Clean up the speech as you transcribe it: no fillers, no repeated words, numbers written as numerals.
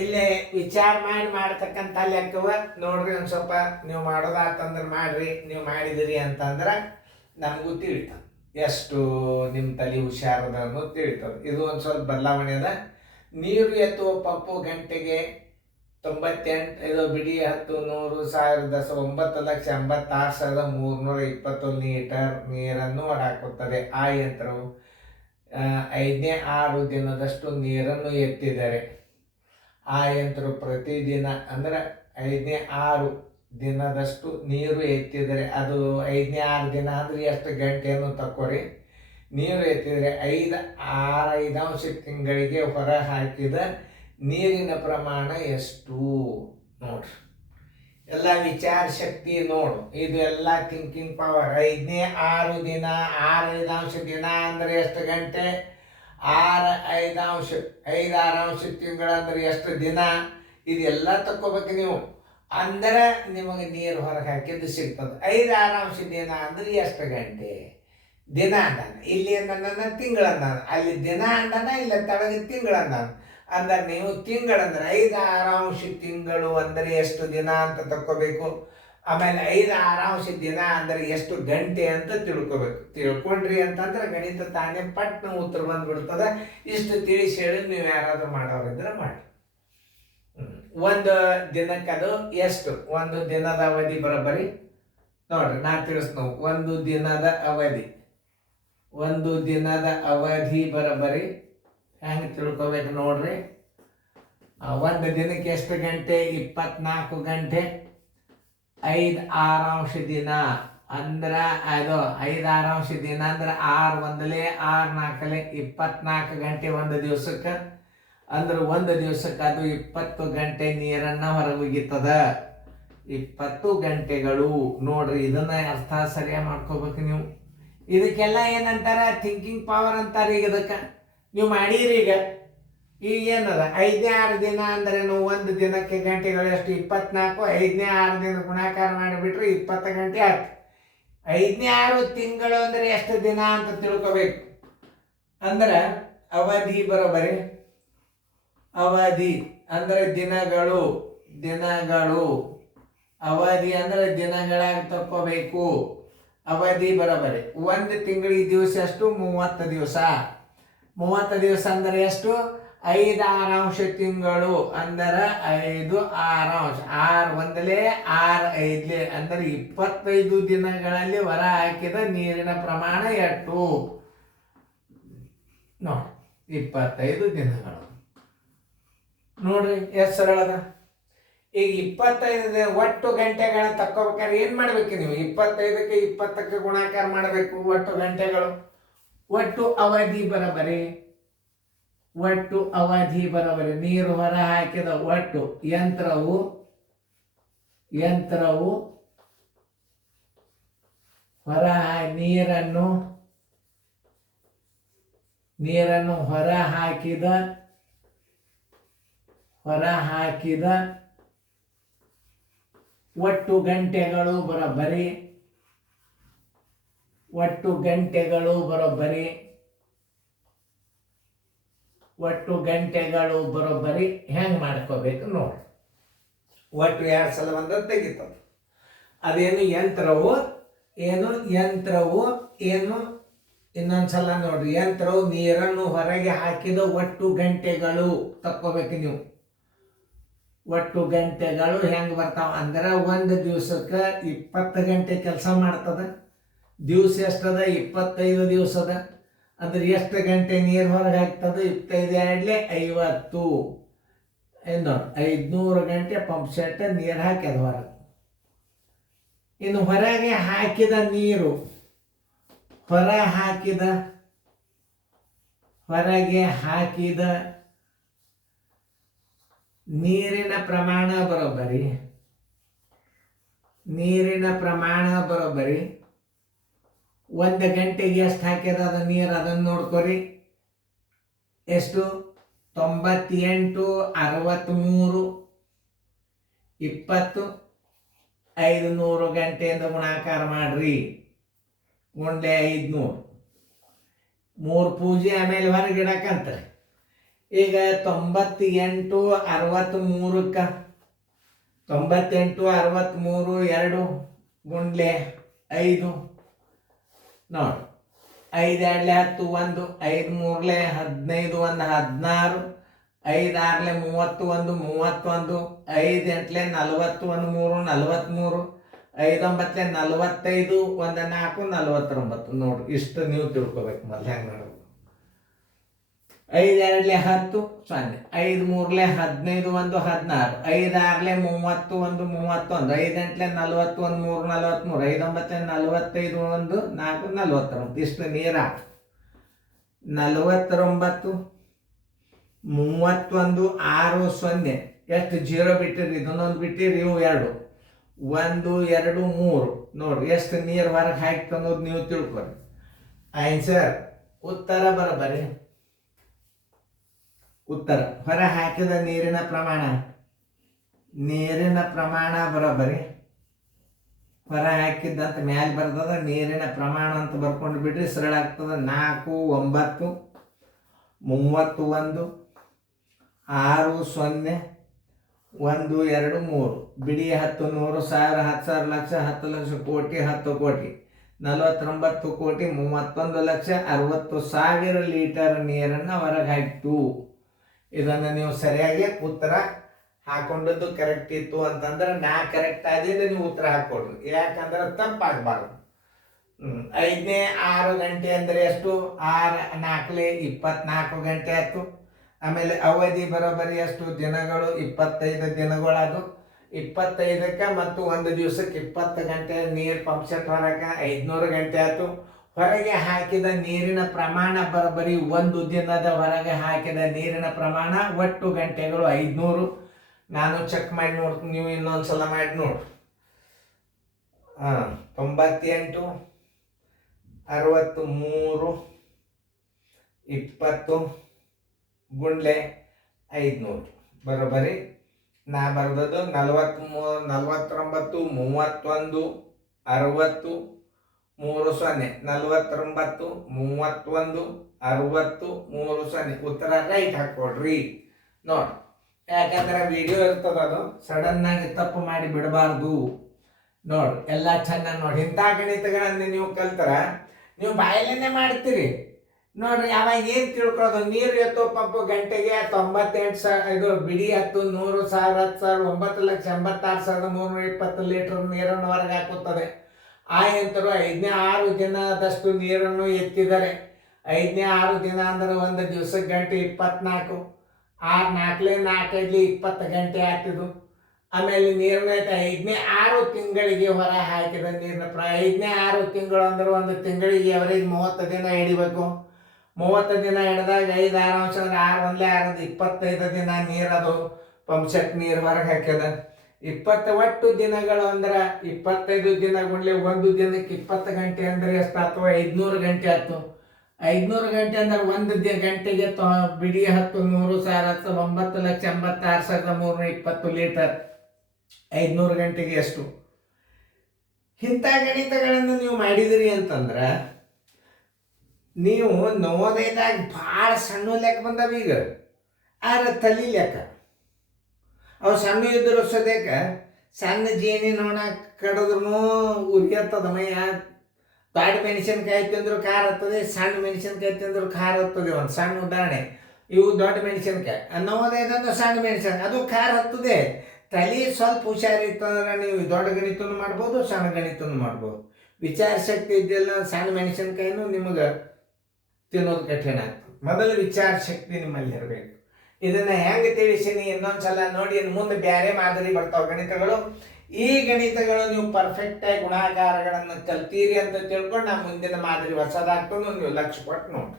ಇಲ್ಲೇ ವಿಚಾರ ಮಾಡ್ತಕ್ಕಂಥ ಲೆಕ್ಕವ ನೋಡ್ರಿ. ಒಂದು ಸ್ವಲ್ಪ ನೀವು ಮಾಡೋದಾತಂದ್ರೆ ಮಾಡ್ರಿ, ನೀವು ಮಾಡಿದಿರಿ ಅಂತಂದ್ರೆ ನಮಗೂ ತಿಳಿತದೆ ಎಷ್ಟು ನಿಮ್ಮ ತಲೆ ಹುಷಾರದ ಅನ್ನೋದು ತಿಳಿತದೆ. ಇದು ಒಂದು ಸ್ವಲ್ಪ ಬದಲಾವಣೆ ಅದ. ನೀರು ಎತ್ತುವ ಪಂಪು ಗಂಟೆಗೆ 98 ಇದು ಬಿಡಿ 10 100 1000 9,86,321 ಲೀಟರ್ ನೀರನ್ನು ಹೊರಹಾಕುತ್ತದೆ. ಆ ಯಂತ್ರವು 5ನೇ 6 ದಿನದಷ್ಟು ನೀರನ್ನು ಎತ್ತಿದರೆ ಆ ಯಂತ್ರವು ಪ್ರತಿದಿನ ಅಂದರೆ 5ನೇ 6 ದಿನದಷ್ಟು ನೀರು ಎತ್ತಿದರೆ, ಅದು 5ನೇ 6 ದಿನ ಅಂದರೆ ಎಷ್ಟು ಗಂಟೆಯನ್ನು ತಕ್ಕೋರಿ. ನೀರು ಎತ್ತಿದರೆ 5 ತಿಂಗಳಿಗೆ ಹೊರ ಹಾಕಿದ ನೀರಿನ ಪ್ರಮಾಣ ಎಷ್ಟು ನೋಡ್ರಿ. ಎಲ್ಲ ವಿಚಾರ ಶಕ್ತಿ ನೋಡು, ಇದು ಎಲ್ಲ ಥಿಂಕಿಂಗ್ ಪವರ್. 5ನೇ 6 ದಿನ 6 ದಿನ ಅಂದರೆ ಎಷ್ಟು ಗಂಟೆ? 6 5 ತಿಂಗಳಂದ್ರೆ ಎಷ್ಟು ದಿನ? ಇದೆಲ್ಲ ತಕ್ಕೋಬೇಕು ನೀವು. ಅಂದರೆ ನಿಮಗೆ ನೀರು ಹೊರಗೆ ಹಾಕಿದ್ದು ಸಿಗ್ತದೆ. 5 ದಿನ ಅಂದ್ರೆ ಎಷ್ಟು ಗಂಟೆ? ದಿನ ಅಂದಾನ, ಇಲ್ಲಿ ಅಂದಾನ ತಿಂಗಳಂದಾನ, ಅಲ್ಲಿ ದಿನ ಅಂದಾನ, ಇಲ್ಲ ತಳಗೆ ತಿಂಗಳಂದಾನ. ಅಂದ್ರೆ ನೀವು ತಿಂಗಳಂದ್ರೆ 5 ತಿಂಗಳು ಅಂದರೆ ಎಷ್ಟು ದಿನ ಅಂತ ತಕ್ಕೋಬೇಕು. ಆಮೇಲೆ 5 ದಿನ ಅಂದರೆ ಎಷ್ಟು ಗಂಟೆ ಅಂತ ತಿಳ್ಕೊಬೇಕು. ತಿಳ್ಕೊಂಡ್ರಿ ಅಂತಂದ್ರೆ ಗಣಿತ ತಾನೇ ಪಟ್ನ ಉತ್ತರ ಬಂದ್ಬಿಡ್ತದೆ. ಇಷ್ಟು ತಿಳಿಸಿ ಹೇಳಿ ನೀವು ಯಾರಾದ್ರೂ ಮಾಡೋರಿದ್ರೆ ಮಾಡಿ. ಒಂದು ದಿನಕ್ಕದು ಎಷ್ಟು? ಒಂದು ದಿನದ ಅವಧಿ ಬರೋಬ್ಬರಿ ನೋಡ್ರಿ, ನಾ ತಿಳಿಸ್ನೋ. ಒಂದು ದಿನದ ಅವಧಿ ಬರೋಬ್ಬರಿ ಹೆಂಗೆ ತಿಳ್ಕೊಬೇಕು ನೋಡ್ರಿ. ಒಂದು ದಿನಕ್ಕೆ ಎಷ್ಟು ಗಂಟೆ? 24 ಗಂಟೆ. 5 ದಿನ ಅಂದ್ರೆ ಅದು 5 ದಿನ ಅಂದ್ರೆ 6 1 6 4 24 ಗಂಟೆ ಒಂದು ದಿವಸಕ್ಕೆ. ಅಂದ್ರೆ ಒಂದು ದಿವಸಕ್ಕೆ ಅದು 20 ಗಂಟೆ ನೀರನ್ನು ಹೊರಗಿತ್ತದ. 20 ಗಂಟೆಗಳು ನೋಡ್ರಿ. ಇದನ್ನ ಅರ್ಥ ಸರಿಯಾಗಿ ಮಾಡ್ಕೋಬೇಕು ನೀವು. ಇದಕ್ಕೆಲ್ಲ ಏನಂತಾರ? ಥಿಂಕಿಂಗ್ ಪವರ್ ಅಂತಾರೆ. ಈಗ ಇದಕ್ಕೆ ನೀವು ಮಾಡಿರಿ. ಈಗ ಏನದ 5ನೇ 6 ದಿನ ಅಂದ್ರೆ ಒಂದು ದಿನಕ್ಕೆ ಗಂಟೆಗಳು ಎಷ್ಟು? 24. 5ನೇ 6 ದಿನ ಗುಣಾಕಾರ ಮಾಡಿಬಿಟ್ರೆ 20 ಗಂಟೆ ಆಯ್ತು. 5ನೇ 6 ತಿಂಗಳು ಅಂದ್ರೆ ಎಷ್ಟು ದಿನ ಅಂತ ತಿಳ್ಕೊಬೇಕು. ಅಂದ್ರೆ ಅವಧಿ ಬರೋಬರಿ. ಅವಧಿ ಅಂದ್ರೆ ದಿನಗಳು. ಅವಧಿ ಅಂದ್ರೆ ದಿನಗಳಾಗಿ ತಕ್ಕೋಬೇಕು. ಅವಧಿ ಬರೋಬರಿ. ಒಂದು ತಿಂಗಳಿಗೆ ದಿವಸ ಎಷ್ಟು? 30 ದಿವಸ. 30 ದಿವಸ ಅಂದ್ರೆ ಎಷ್ಟು? 5 ತಿಂಗಳು ಅಂದರೆ 5 6 6 1 6 5 ಅಂದರೆ 25 ದಿನಗಳಲ್ಲಿ ಹೊರ ಹಾಕಿದ ನೀರಿನ ಪ್ರಮಾಣ ಎಷ್ಟು ನೋಡಿ. 25 ದಿನಗಳು ನೋಡ್ರಿ ಎಷ್ಟು ಸರಳದ. ಈಗ 25 ಒಟ್ಟು ಗಂಟೆಗಳ ತಕ್ಕೋಬೇಕಾದ್ರೆ ಏನು ಮಾಡ್ಬೇಕು ನೀವು? 25ಕ್ಕೆ 20ಕ್ಕೆ ಗುಣಾಕಾರ ಮಾಡಬೇಕು. ಒಟ್ಟು ಗಂಟೆಗಳು. ಒಟ್ಟು ಅವಧಿ ಬರೋಬರಿ. ನೀರು ಹೊರ ಹಾಕಿದ ಒಟ್ಟು ಯಂತ್ರವು ನೀರನ್ನು ಹೊರ ಹಾಕಿದ ಒಟ್ಟು ಗಂಟೆಗಳು ಬರೋಬ್ಬರಿ. ಒಟ್ಟು ಗಂಟೆಗಳು ಬರೋಬ್ಬರಿ ಹೆಂಗೆ ಮಾಡ್ಕೋಬೇಕು ನೋಡಿ. ಒಟ್ಟು 2 ಸಲ ಬಂದ ತೆಗಿತದೆ. ಅದೇನು ಯಂತ್ರವು ಇನ್ನೊಂದ್ಸಲ ನೋಡ್ರಿ. ಯಂತ್ರವು ನೀರನ್ನು ಹೊರಗೆ ಹಾಕಿದ ಒಟ್ಟು ಗಂಟೆಗಳು ತಕ್ಕೋಬೇಕು ನೀವು. ಒಟ್ಟು ಗಂಟೆಗಳು ಹೆಂಗೆ ಬರ್ತಾವ ಅಂದ್ರೆ ಒಂದು ದಿವಸಕ್ಕೆ 20 ಗಂಟೆ ಕೆಲಸ ಮಾಡ್ತದ. ದಿವಸ ಎಷ್ಟದ? 25 ದಿವಸ ಅದ. ಅಂದ್ರೆ ಎಷ್ಟು ಗಂಟೆ ನೀರು ಹೊರಗೆ ಹಾಕ್ತದೆ? 25 50 ನೋಡಿ. 500 ಗಂಟೆ ಪಂಪ್ ಸೆಟ್ ನೀರು ಹಾಕ್ಯದ ಹೊರಗೆ. ಇನ್ನು ಹೊರಗೆ ಹಾಕಿದ ನೀರು ಹೊರಗೆ ಹಾಕಿದ ನೀರಿನ ಪ್ರಮಾಣ ಬರೋಬ್ಬರಿ. ಒಂದು ಗಂಟೆಗೆ ಎಷ್ಟು ಹಾಕ್ಯದ ಅದು ನೀರು? ಅದನ್ನು ನೋಡ್ಕೊರಿ. ಎಷ್ಟು? 98 63 20 500 ಗಂಟೆಯಿಂದ ಗುಣಾಕಾರ ಮಾಡ್ರಿ. ಗುಂಡ್ಲೆ 500 3 ಪೂಜೆ ಆಮೇಲೆ ಹೊರಗಿಡಕ್ಕಂತಾರೆ. ಈಗ 98 63ಕ್ಕೆ 98 63 2 ಗುಂಡ್ಲೆ 5 ನೋಡಿ. 5 2 10 1 5 3 15 1 16 5 6 31 31 5 8 41 3 43 5 9 45 1 4 49 ನೋಡ್ರಿ. ಇಷ್ಟು ನೀವು ತಿಳ್ಕೊಬೇಕು ಮೊದಲು ಹೆಂಗೆ ನೋಡ್ಬೇಕು. 5 2 10 0 5 3 15 1 16 5 6 31 31 5 8 41 3 43 5 9 45 1 4 49 ಇಷ್ಟು ನೀರ 49 31 6 0 ಎಷ್ಟು ಜೀರೋ ಬಿಟ್ಟಿರಿ, ಇದನ್ನೊಂದು ಬಿಟ್ಟಿರಿ, ಇವು 2 1 2 3 ನೋಡ್ರಿ ಎಷ್ಟು ನೀರು ಹೊರಗೆ ಹಾಕ್ತು ಅನ್ನೋದು ನೀವು ತಿಳ್ಕೊರಿ. ಆನ್ಸರ್ ಉತ್ತರ ಬರೋಬ್ಬರಿ. ಉತ್ತರ ಹೊರ ಹಾಕಿದ ನೀರಿನ ಪ್ರಮಾಣ ಬರೋಬ್ಬರಿ. ಹೊರ ಹಾಕಿದ್ದಂತ ಮ್ಯಾಲೆ ಬರ್ತದ ನೀರಿನ ಪ್ರಮಾಣ ಅಂತ ಬರ್ಕೊಂಡು ಬಿಡ್ರಿ, ಸರಳ ಆಗ್ತದ. 4 9 31 6 0 1 2 3 ಬಿಡಿ 10 100 1000 10,000 ಲಕ್ಷ 10 ಲಕ್ಷ ಕೋಟಿ 10 ಕೋಟಿ 49 ಕೋಟಿ 31 ಲಕ್ಷ 60,000 ಲೀಟರ್ ನೀರನ್ನು ಹೊರಗೆ ಹಾಕಿತು. ಇದನ್ನು ನೀವು ಸರಿಯಾಗಿ ಉತ್ತರ ಹಾಕೊಂಡದ್ದು ಕರೆಕ್ಟ್ ಇತ್ತು ಅಂತಂದ್ರೆ ನಾ ಕರೆಕ್ಟ್ ಆದ್ರೆ ನೀವು ಉತ್ತರ ಹಾಕೊಡ್ರಿ, ಯಾಕಂದ್ರೆ ತಪ್ಪಾಗಬಾರ್ದು. 5ನೇ 6 ಗಂಟೆ ಅಂದರೆ ಎಷ್ಟು? 6 4 24 ಗಂಟೆ ಆಯ್ತು. ಆಮೇಲೆ ಅವಧಿ ಬರೋಬ್ಬರಿ ಎಷ್ಟು ದಿನಗಳು? 25 ದಿನಗಳದು. 25ಕ್ಕೆ ಮತ್ತು ಒಂದು ದಿವಸಕ್ಕೆ 20 ಗಂಟೆ ನೀರು ಪಂಪ್ ಸೆಟ್ ಹೊರಗೆ 500 ಗಂಟೆ ಆಯ್ತು. ಹೊರಗೆ ಹಾಕಿದ ನೀರಿನ ಪ್ರಮಾಣ ಬರೋಬ್ಬರಿ ಒಂದು ದಿನದ ಹೊರಗೆ ಹಾಕಿದ ನೀರಿನ ಪ್ರಮಾಣ ಒಟ್ಟು ಗಂಟೆಗಳು 500. ನಾನು ಚೆಕ್ ಮಾಡಿ ನೋಡ್ತೀನಿ, ನೀವು ಇನ್ನೊಂದ್ಸಲ ಮಾಡಿ ನೋಡ್ರಿ. 98 63 20 ಗುಂಡ್ಲೆ 500 ಬರೋಬ್ಬರಿ. ನಾ ಬರ್ದದ್ದು 49 31 60 3 0 49 31 60 3 0 ಉತ್ತರ ರೈಟ್ ಹಾಕೊಡ್ರಿ ನೋಡಿ. ಯಾಕಂದ್ರೆ ವಿಡಿಯೋ ಇರ್ತದ, ಅದು ಸಡನ್ ಆಗಿ ತಪ್ಪು ಮಾಡಿ ಬಿಡಬಾರ್ದು. ನೋಡ್ರಿ ಎಲ್ಲ ಚೆನ್ನಾಗಿ ನೋಡಿ. ಇಂಥ ಗಣಿತಗಳನ್ನು ನೀವು ಕಲ್ತರ ನೀವು ಬಾಯಲ್ಲೇ ಮಾಡ್ತೀರಿ ನೋಡ್ರಿ. ಅವಾಗ ಏನು ತಿಳ್ಕೊಳ್ಳೋದು? ನೀರು ಎತ್ತೋ ಪಂಪು ಗಂಟೆಗೆ 98 ಇದು ಬಿಡಿ 10 100 1000 10,000 9,86,320 ಲೀಟರ್ ನೀರನ್ನು ಹೊರಗೆ ಹಾಕುತ್ತದೆ. ಆ ಯಂತ್ರವು 5ನೇ 6 ದಿನದಷ್ಟು ನೀರನ್ನು ಎತ್ತಿದರೆ 5ನೇ 6 ದಿನ ಅಂದ್ರೆ ಒಂದು ದಿವಸಕ್ಕೆ ಗಂಟೆ 24. 6 4 4 20 ಗಂಟೆ ಆಗ್ತಿದ್ದು. ಆಮೇಲೆ ನೀರನ್ನ 5ನೇ 6 ತಿಂಗಳಿಗೆ ಹೊರ ಹಾಕಿದ ನೀರಿನ 5ನೇ 6 ತಿಂಗಳು ಅಂದ್ರೆ ಒಂದು ತಿಂಗಳಿಗೆ ಅವರೇಜ್ 30 ದಿನ ಹಿಡಿಬೇಕು. 30 ದಿನ ಹಿಡಿದಾಗ 5 6 ಅಂಶ ಅಂದ್ರೆ 6 1 6 25 ದಿನ ನೀರದು ಪಂಪ್ ಸೆಟ್ ನೀರು ಹೊರಗೆ ಹಾಕ್ಯದ. 20 ಒಟ್ಟು ದಿನಗಳು ಅಂದ್ರೆ 25 ದಿನ ಗುಂಡ್ಲೆ ಒಂದು ದಿನಕ್ಕೆ 20 ಗಂಟೆ ಅಂದ್ರೆ ಎಷ್ಟಾಯ್ತು? 500 ಗಂಟೆ ಆಯ್ತು. 500 ಗಂಟೆ ಅಂದ್ರೆ ಒಂದು ಗಂಟೆಗೆ ಬಿಡಿ 10 100 1000 9,86,320 ಲೀಟರ್. 500 ಗಂಟೆಗೆ ಎಷ್ಟು? ಇಂಥ ಗಣಿತಗಳನ್ನು ನೀವು ಮಾಡಿದಿರಿ ಅಂತಂದ್ರೆ ನೀವು ನವೋದಯದಾಗ ಭಾಳ ಸಣ್ಣ ಲೆಕ್ಕ ಬಂದವ. ಈಗ ಆದ್ರೆ ತಲೆ ಲೆಕ್ಕ ಅವು ಸಣ್ಣ ಇದ್ರು ಸದ್ಯಕ್ಕೆ ಸಣ್ಣ ಜೇನಿ ನೋಣ ಕಡಿದ್ರು ಉರಿಯತ್ತದ ಮೈಯ. ದೊಡ್ಡ ಮೆಣಸಿನ್ಕಾಯಿ ತಿಂದ್ರು ಖಾರ ಹತ್ತದೆ, ಸಣ್ಣ ಮೆಣಸಿನ್ಕಾಯಿ ತಿಂದ್ರು ಖಾರ ಹತ್ತದೆ. ಒಂದು ಸಣ್ಣ ಉದಾಹರಣೆ, ಇವು ದೊಡ್ಡ ಮೆಣಸಿನ್ಕಾಯಿ, ನವೋದಯದಂದ್ರೆ ಸಣ್ಣ ಮೆಣಸಿನ್ಕಾಯಿ, ಅದು ಖಾರ ಹತ್ತದೆ. ತಲೆ ಸ್ವಲ್ಪ ಹುಷಾರಿತ್ತಂದ್ರೆ ನೀವು ದೊಡ್ಡ ಗಣಿತನೂ ಮಾಡ್ಬೋದು, ಸಣ್ಣ ಗಣಿತನೂ ಮಾಡ್ಬೋದು. ವಿಚಾರ ಶಕ್ತಿ ಇದ್ದಿಲ್ಲ ಸಣ್ಣ ಮೆಣಸಿನ್ಕಾಯಿನೂ ನಿಮಗೆ ತಿನ್ನೋದು ಕಠಿಣ ಆಗ್ತದೆ. ಮೊದಲು ವಿಚಾರ ಶಕ್ತಿ ನಿಮ್ಮಲ್ಲಿ ಇರಬೇಕು. ಇದನ್ನ ಹೆಂಗೆ ತಿಳಿಸೀನಿ ಇನ್ನೊಂದ್ಸಲ ನೋಡಿ. ಇನ್ನು ಮುಂದೆ ಬೇರೆ ಮಾದರಿ ಬರ್ತಾವೆ ಗಣಿತಗಳು. ಈ ಗಣಿತಗಳು ನೀವು ಪರ್ಫೆಕ್ಟ್ ಆಗಿ ಗುಣಾಕಾರಗಳನ್ನು ಕಲ್ತೀರಿ ಅಂತ ತಿಳ್ಕೊಂಡು ನಾ ಮುಂದಿನ ಮಾದರಿ ಹೊಸದಾಗ್ತದೆ, ನೀವು ಲಕ್ಷ್ಯ ಕೊಟ್ಟು ನೋಡಿ.